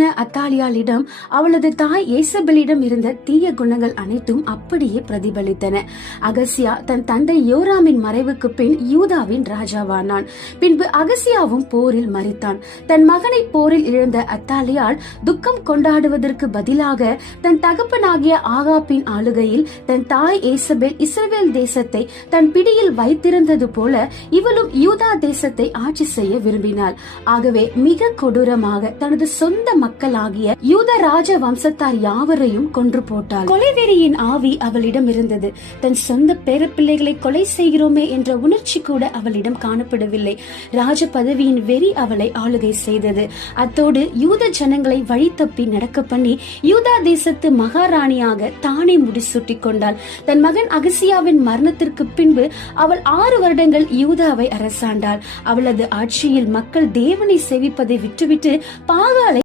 ராணியான அத்தாலியாளிடம் அவளது தாய் ஏசபெலிடம் இருந்த தீய குணங்கள் அனைத்தும் அப்படியே பிரதிபலித்தன. அகசியா தன் தந்தை யோராமின் மறைவுக்கு பின் யூதாவின் ராஜாவானான். பின்பு அகசியாவும் போரில் மரித்தான். தன் மகனை போரில் இழந்த அத்தாலியாள் துக்கம் கொண்டாடுவதற்கு பதிலாக தன் தகப்பனாகிய ஆகாபின் ஆளுகையில் தன் தாய் ஏசபெல் இஸ்ரவேல் தேசத்தை தன் பிடியில் வைத்திருந்தது போல இவளும் யூதா தேசத்தை ஆட்சி செய்ய விரும்பினாள். ஆகவே மிக கொடூரமாக தனது சொந்த மக்களாகிய யூத ராஜ வம்சத்தார் யாவரையும் கொன்று போட்டாள். கொலைவெறியின் ஆவி அவளிடம் இருந்தது. தன் சொந்த பேரப்பிள்ளைகளை கொலை செய்கிறோமே என்ற உணர்ச்சி கூட அவளிடம் காணப்படவில்லை. ராஜ பதவியின் வெறி அவளை ஆளுகை செய்தது. அத்தோடு யூத ஜனங்களை வழி தப்பி நடக்க பண்ணி யூதா தேசத்து மகாராணியாக தானே முடிசூட்டி கொண்டாள். தன் மகன் அகசியாவின் மரணத்திற்கு பின்பு அவள் 6 வருடங்கள் யூதாவை அரசாண்டாள். அவளது ஆட்சியில் மக்கள் தேவனை சேவிப்பதை விட்டுவிட்டு பாகாலை